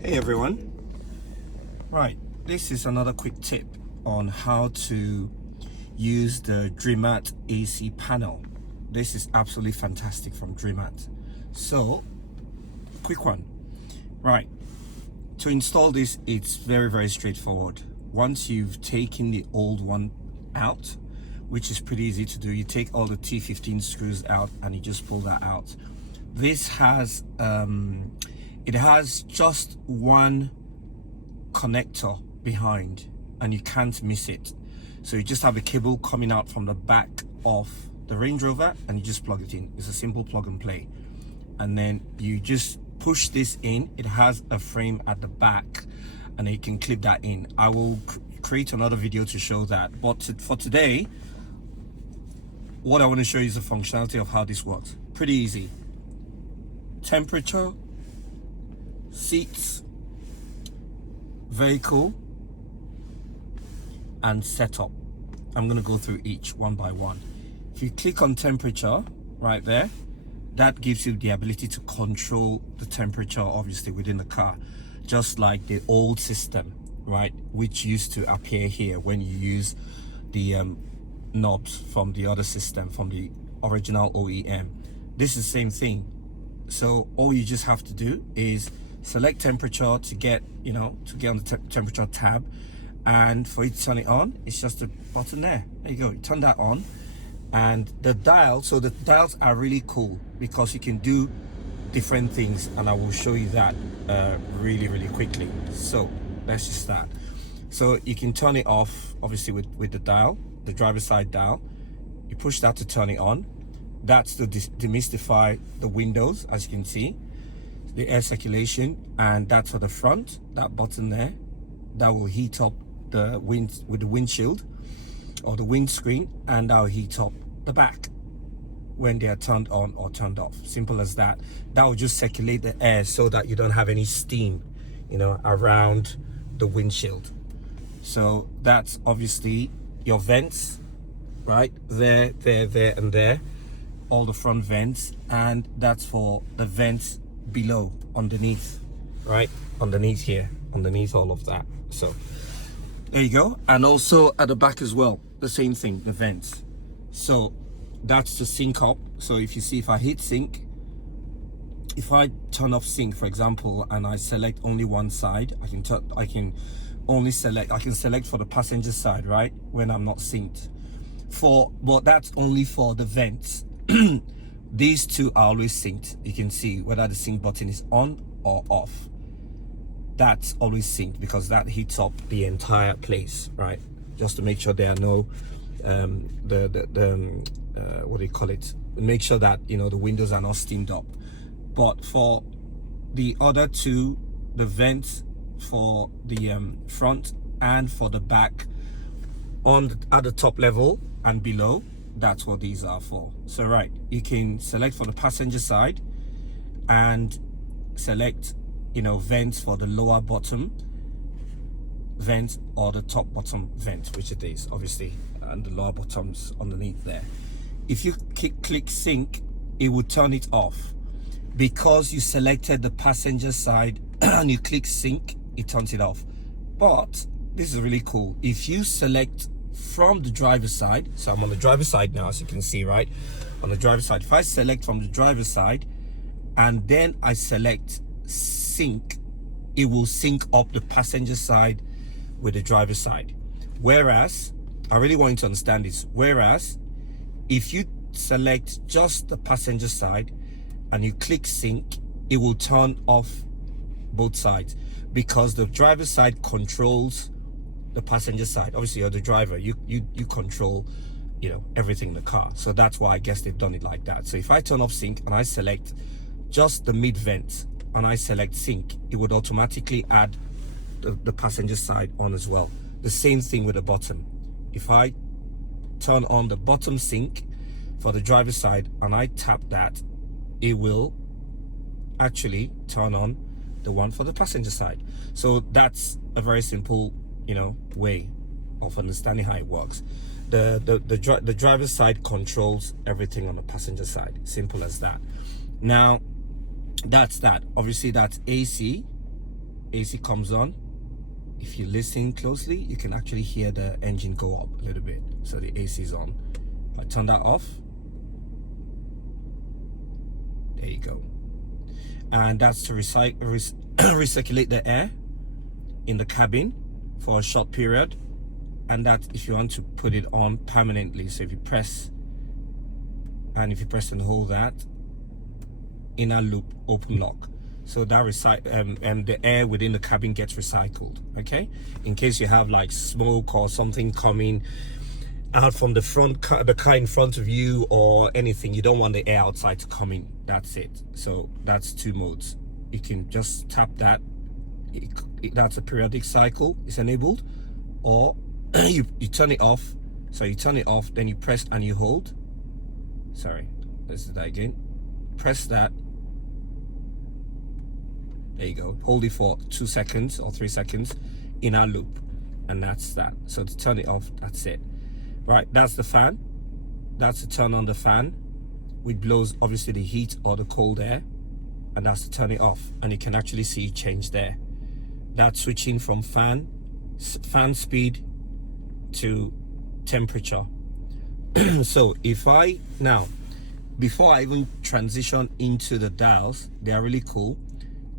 Hey everyone, right, this is another quick tip on how to use the Drimatt AC panel. This is absolutely fantastic from Drimatt. So, quick one. Right, to install this, it's very straightforward. Once you've taken the old one out, which is pretty easy to do, you take all the T15 screws out and you just pull that out. This has it has just one connector behind and you can't miss it. So you just have a cable coming out from the back of the Range Rover and you just plug it in. It's a simple plug and play. And then you just push this in. It has a frame at the back and you can clip that in. I will create another video to show that. But for today, what I want to show you is the functionality of how this works. Pretty easy. Temperature, seats, vehicle, and setup. I'm going to go through each one by one. If you click on temperature right there, that gives you the ability to control the temperature obviously within the car, just like the old system, right, which used to appear here when you use the knobs from the other system, from the original OEM. This is the same thing. So all you just have to do is select temperature to get on the temperature tab, and for you to turn it on, it's just a button there. There you go, you turn that on. And the dial, so the dials are really cool because you can do different things, and I will show you that really quickly. So let's just start. So you can turn it off obviously with the dial, the driver's side dial. You push that to turn it on. That's to demystify the windows, as you can see, the air circulation, and that's for the front. That button there, that will heat up the wind with the windshield or the windscreen, and that will heat up the back when they are turned on or turned off. Simple as that. That will just circulate the air so that you don't have any steam, around the windshield. So that's obviously your vents, right? There, and there. All the front vents, and that's for the vents below, underneath, right? Underneath here, underneath all of that. So there you go. And also at the back as well, the same thing, the vents. So that's to sync up. So if you see, if I hit sync, if I turn off sync, for example, and I select only one side, I can select for the passenger side, right? When I'm not synced. But that's only for the vents. These two are always synced. You can see whether the sync button is on or off. That's always synced because that heats up the entire place, right? Just to make sure there are no what do you call it? Make sure that the windows are not steamed up. But for the other two, the vents for the front and for the back at the top level and below, that's what these are for. So right, you can select for the passenger side and select vents for the lower bottom vent or the top bottom vent, which it is obviously, and the lower bottoms underneath there. If you click sync, it will turn it off. Because you selected the passenger side and you click sync, it turns it off. But this is really cool. If you select from the driver's side, so I'm on the driver's side now, as you can see, right? On the driver's side, if I select from the driver's side and then I select sync, it will sync up the passenger side with the driver's side. Whereas, I really want you to understand this, whereas if you select just the passenger side and you click sync, it will turn off both sides because the driver's side controls the passenger side. Obviously you're the driver, you control everything in the car. So that's why I guess they've done it like that. So if I turn off sync and I select just the mid vent and I select sync, it would automatically add the passenger side on as well. The same thing with the bottom. If I turn on the bottom sync for the driver's side and I tap that, it will actually turn on the one for the passenger side. So that's a very simple way of understanding how it works. The driver's side controls everything on the passenger side. Simple as that. Now that's that. Obviously that's AC, AC comes on. If you listen closely, you can actually hear the engine go up a little bit. So the AC is on. If I turn that off, there you go. And that's to recirculate the air in the cabin for a short period. And that if you want to put it on permanently. So if you press and hold that, inner loop open lock. So that the air within the cabin gets recycled, okay? In case you have like smoke or something coming out from the the car in front of you or anything, you don't want the air outside to come in. That's it. So that's 2 modes. You can just tap that. That's a periodic cycle. It's enabled. Or you turn it off. So you turn it off, then you press and you hold. Sorry, let's do that again. Press that. There you go. Hold it for 2 seconds or 3 seconds, inner loop, and that's that. So to turn it off, that's it. Right, that's the fan. That's to turn on the fan, which blows obviously the heat or the cold air, and that's to turn it off. And you can actually see it change there. That's switching from fan speed to temperature. So if I now, before I even transition into the dials, they are really cool.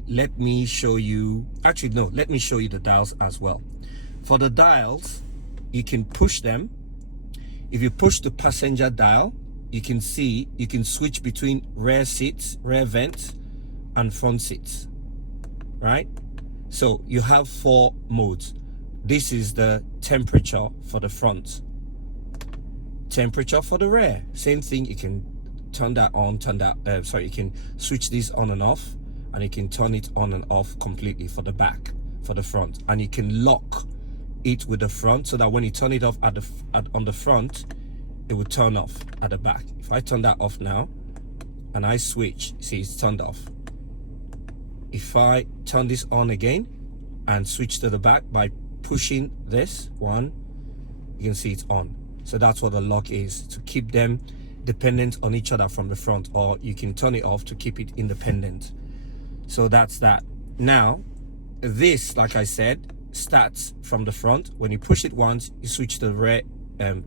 Let me show you, actually no, let me show you the dials as well. For the dials, you can push them. If you push the passenger dial, you can see you can switch between rear seats, rear vents, and front seats, right? So you have 4 modes. This is the temperature for the front, temperature for the rear. Same thing, you can turn that on, you can switch this on and off, and you can turn it on and off completely for the back, for the front, and you can lock it with the front so that when you turn it off on the front, it will turn off at the back. If I turn that off now and I switch, see it's turned off. If I turn this on again and switch to the back by pushing this one, you can see it's on. So that's what the lock is, to keep them dependent on each other from the front, or you can turn it off to keep it independent. So that's that. Now this, like I said, starts from the front. When you push it once, you switch to the rear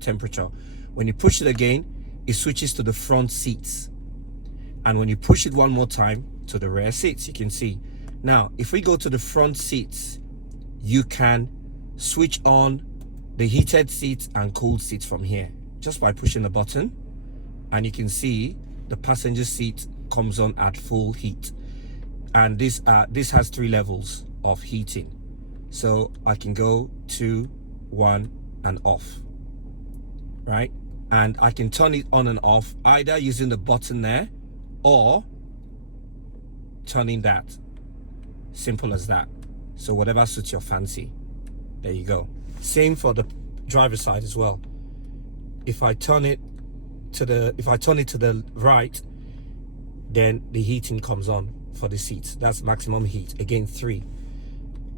temperature. When you push it again, it switches to the front seats, and when you push it one more time, to the rear seats. You can see now, if we go to the front seats, you can switch on the heated seats and cooled seats from here just by pushing the button, and you can see the passenger seat comes on at full heat. And this has 3 levels of heating. So I can go 2, 1, and off, right? And I can turn it on and off either using the button there or turning that. Simple as that. So whatever suits your fancy. There you go. Same for the driver's side as well. If I turn it to the right, then the heating comes on for the seats. That's maximum heat. Again, 3.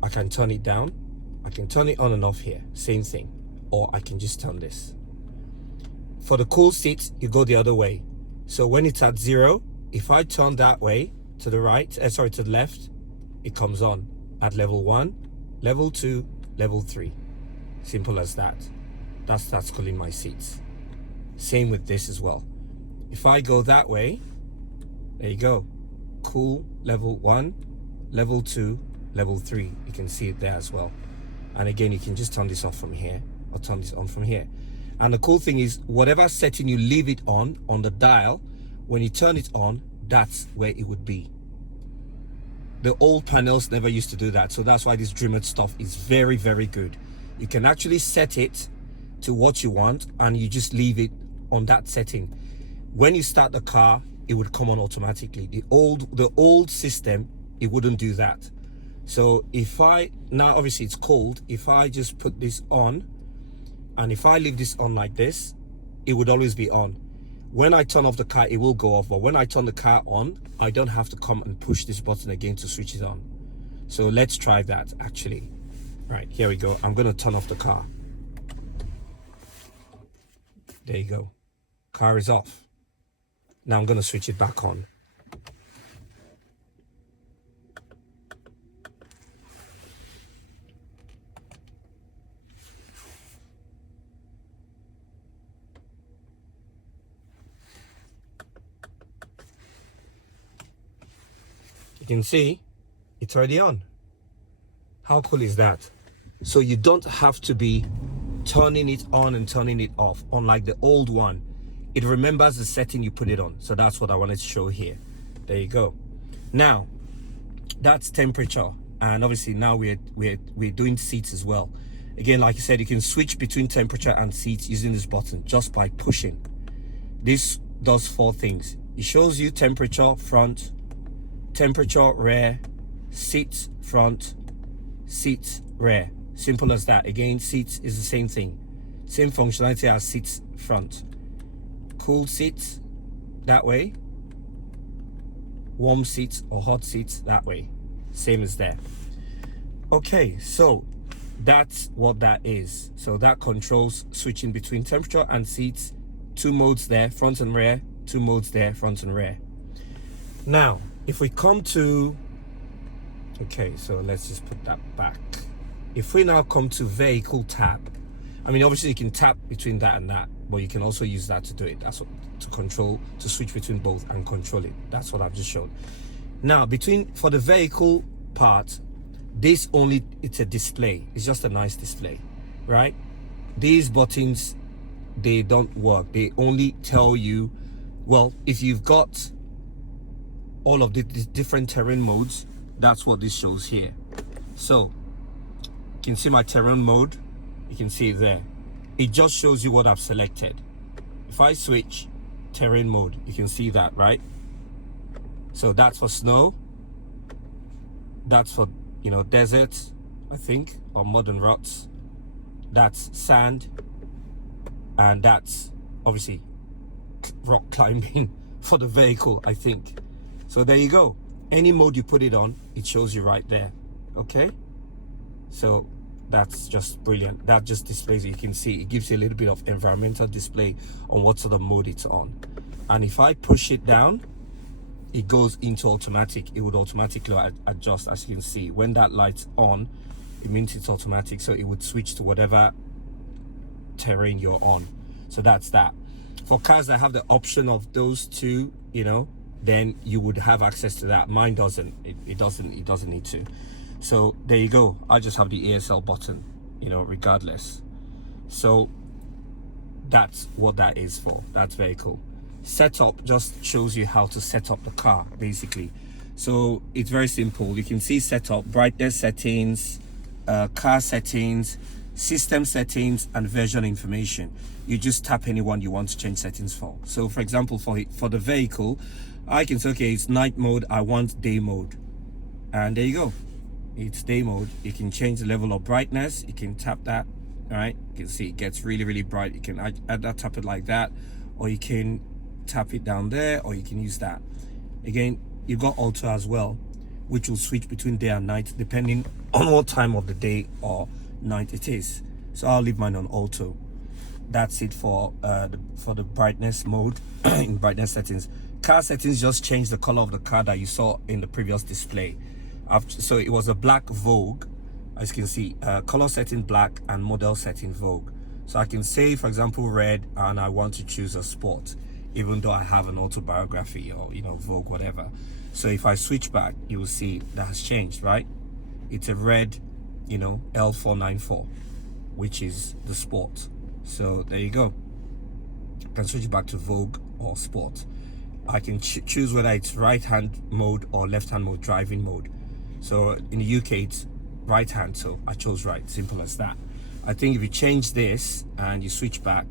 I can turn it down. I can turn it on and off here. Same thing. Or I can just turn this. For the cool seats, you go the other way. So when it's at 0, if I turn that way to the right, to the left, it comes on at level 1, level 2, level 3. Simple as that. That's cooling my seats. Same with this as well. If I go that way, there you go. Cool, level 1, level 2, level 3. You can see it there as well. And again, you can just turn this off from here or turn this on from here. And the cool thing is, whatever setting you leave it on the dial, when you turn it on, that's where it would be. The old panels never used to do that. So that's why this Drimatt stuff is very, very good. You can actually set it to what you want and you just leave it on that setting. When you start the car, it would come on automatically. The old system, it wouldn't do that. So if now obviously it's cold, if I just put this on, and if I leave this on like this, it would always be on. When I turn off the car, it will go off. But when I turn the car on, I don't have to come and push this button again to switch it on. So let's try that actually. Right, here we go. I'm going to turn off the car. There you go. Car is off. Now I'm going to switch it back on. You can see it's already on. How cool is that? So you don't have to be turning it on and turning it off. Unlike the old one, it remembers the setting you put it on. So that's what I wanted to show here. There you go. Now that's temperature, and obviously now we're doing seats as well. Again, like I said, you can switch between temperature and seats using this button just by pushing. This does 4 things. It shows you temperature front, temperature rear, seats front, seats rear. Simple as that. Again, seats is the same thing, same functionality as seats front. Cool seats that way, warm seats or hot seats that way, same as there. Okay, so that's what that is. So that controls switching between temperature and seats. 2 modes there, front and rear. 2 modes there, front and rear. Now if we come to, okay, so let's just put that back. If we now come to vehicle tab, I mean, obviously you can tap between that and that, but you can also use that to do it. That's what, to control, to switch between both and control it. That's what I've just shown. Now for the vehicle part, this only, it's a display. It's just a nice display, right? These buttons, they don't work. They only tell you, well, if you've got all of the different terrain modes, that's what this shows here. So you can see my terrain mode, you can see it there. It just shows you what I've selected. If I switch terrain mode, you can see that, right? So that's for snow, that's for, you know, desert, I think, or mud and ruts, that's sand, and that's obviously rock climbing for the vehicle, I think. So there you go. Any mode you put it on, it shows you right there. Okay, so that's just brilliant. That just displays it. You can see it gives you a little bit of environmental display on what sort of mode it's on. And if I push it down, it goes into automatic. It would automatically adjust. As you can see, when that light's on, it means it's automatic, so it would switch to whatever terrain you're on. So that's that. For cars that have the option of those 2, you know, then you would have access to that. Mine doesn't. It doesn't need to. So there you go. I just have the ASL button, you know, regardless. So that's what that is for. That's very cool. Setup just shows you how to set up the car, basically. So it's very simple. You can see setup, brightness settings, car settings, system settings, and version information. You just tap any one you want to change settings for. So for example, for the vehicle, I can say, okay, it's night mode, I want day mode, and there you go, it's day mode. You can change the level of brightness. You can tap that, all right? You can see it gets really bright. You can add that, tap it like that, or you can tap it down there, or you can use that. Again, you've got auto as well, which will switch between day and night depending on what time of the day or night it is. So I'll leave mine on auto. That's it for the brightness mode in brightness settings. Car settings just change the color of the car that you saw in the previous display. So it was a black Vogue, as you can see, color setting black and model setting Vogue. So I can say, for example, red, and I want to choose a sport, even though I have an autobiography or, you know, Vogue, whatever. So if I switch back, you will see that has changed, right? It's a red, you know, L494, which is the sport. So there you go. I can switch back to Vogue or sport. I can choose whether it's right hand mode or left hand mode, driving mode. So in the UK it's right hand, so I chose right. Simple as that. I think if you change this and you switch back,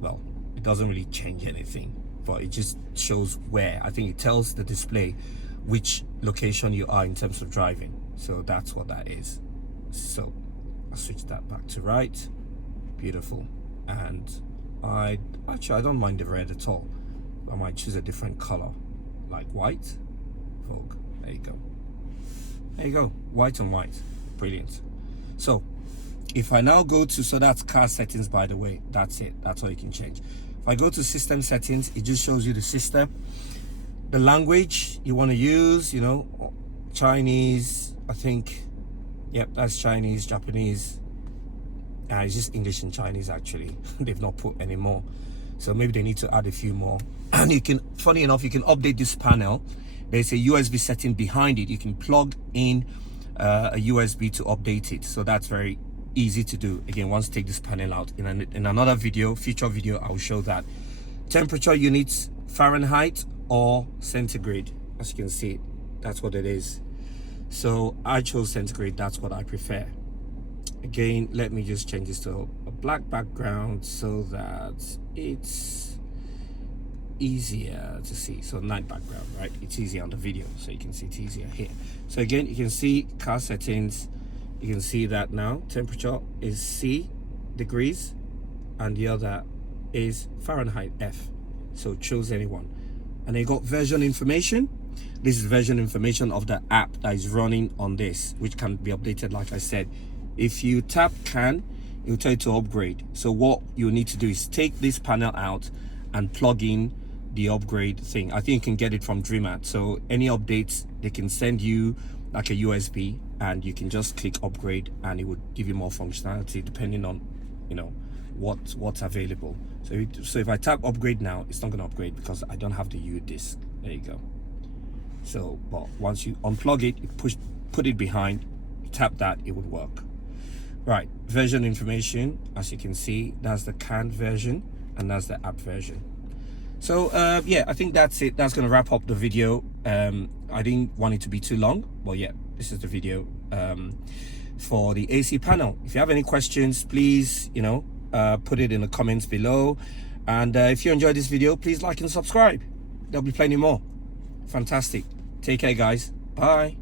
well, it doesn't really change anything, but it just shows where. I think it tells the display which location you are in terms of driving. So that's what that is. So I'll switch that back to right. Beautiful. And I don't mind the red at all. I might choose a different color, like white. Vogue. There you go. There you go. White on white. Brilliant. So if I now go to, so that's car settings, by the way. That's it. That's all you can change. If I go to system settings, it just shows you the system, the language you want to use, you know, Chinese, I think. Yep, that's Chinese, Japanese. It's just English and Chinese, actually. They've not put any more. So maybe they need to add a few more. And you can, funny enough, you can update this panel there's a USB setting behind it. You can plug in a USB to update it. So that's very easy to do. Again, once you take this panel out, in another video, future video, I'll show that. Temperature units, Fahrenheit or centigrade. As you can see, that's what it is. So I chose centigrade, that's what I prefer. Again, let me just change this to a black background so that it's easier to see. So night background, right? It's easier on the video, so you can see it's easier here. So again, you can see car settings. You can see that now temperature is C degrees and the other is Fahrenheit F. So choose anyone. And then you got version information. This is version information of the app that is running on this, which can be updated. Like I said, if you tap can, it will tell you to upgrade. So what you need to do is take this panel out and plug in the upgrade thing. I think you can get it from Drimatt. So any updates, they can send you like a USB and you can just click upgrade and it would give you more functionality depending on, you know, what's available. So if I tap upgrade now, it's not going to upgrade because I don't have the U disc. There you go. So, but once you unplug it, you put it behind, you tap that, it would work. Right, version information, as you can see, that's the canned version and that's the app version. So yeah, I think that's it. That's going to wrap up the video. I didn't want it to be too long, but yeah, this is the video for the AC panel. If you have any questions, please, you know, put it in the comments below. And if you enjoyed this video, please like and subscribe. There'll be plenty more. Fantastic. Take care, guys. Bye.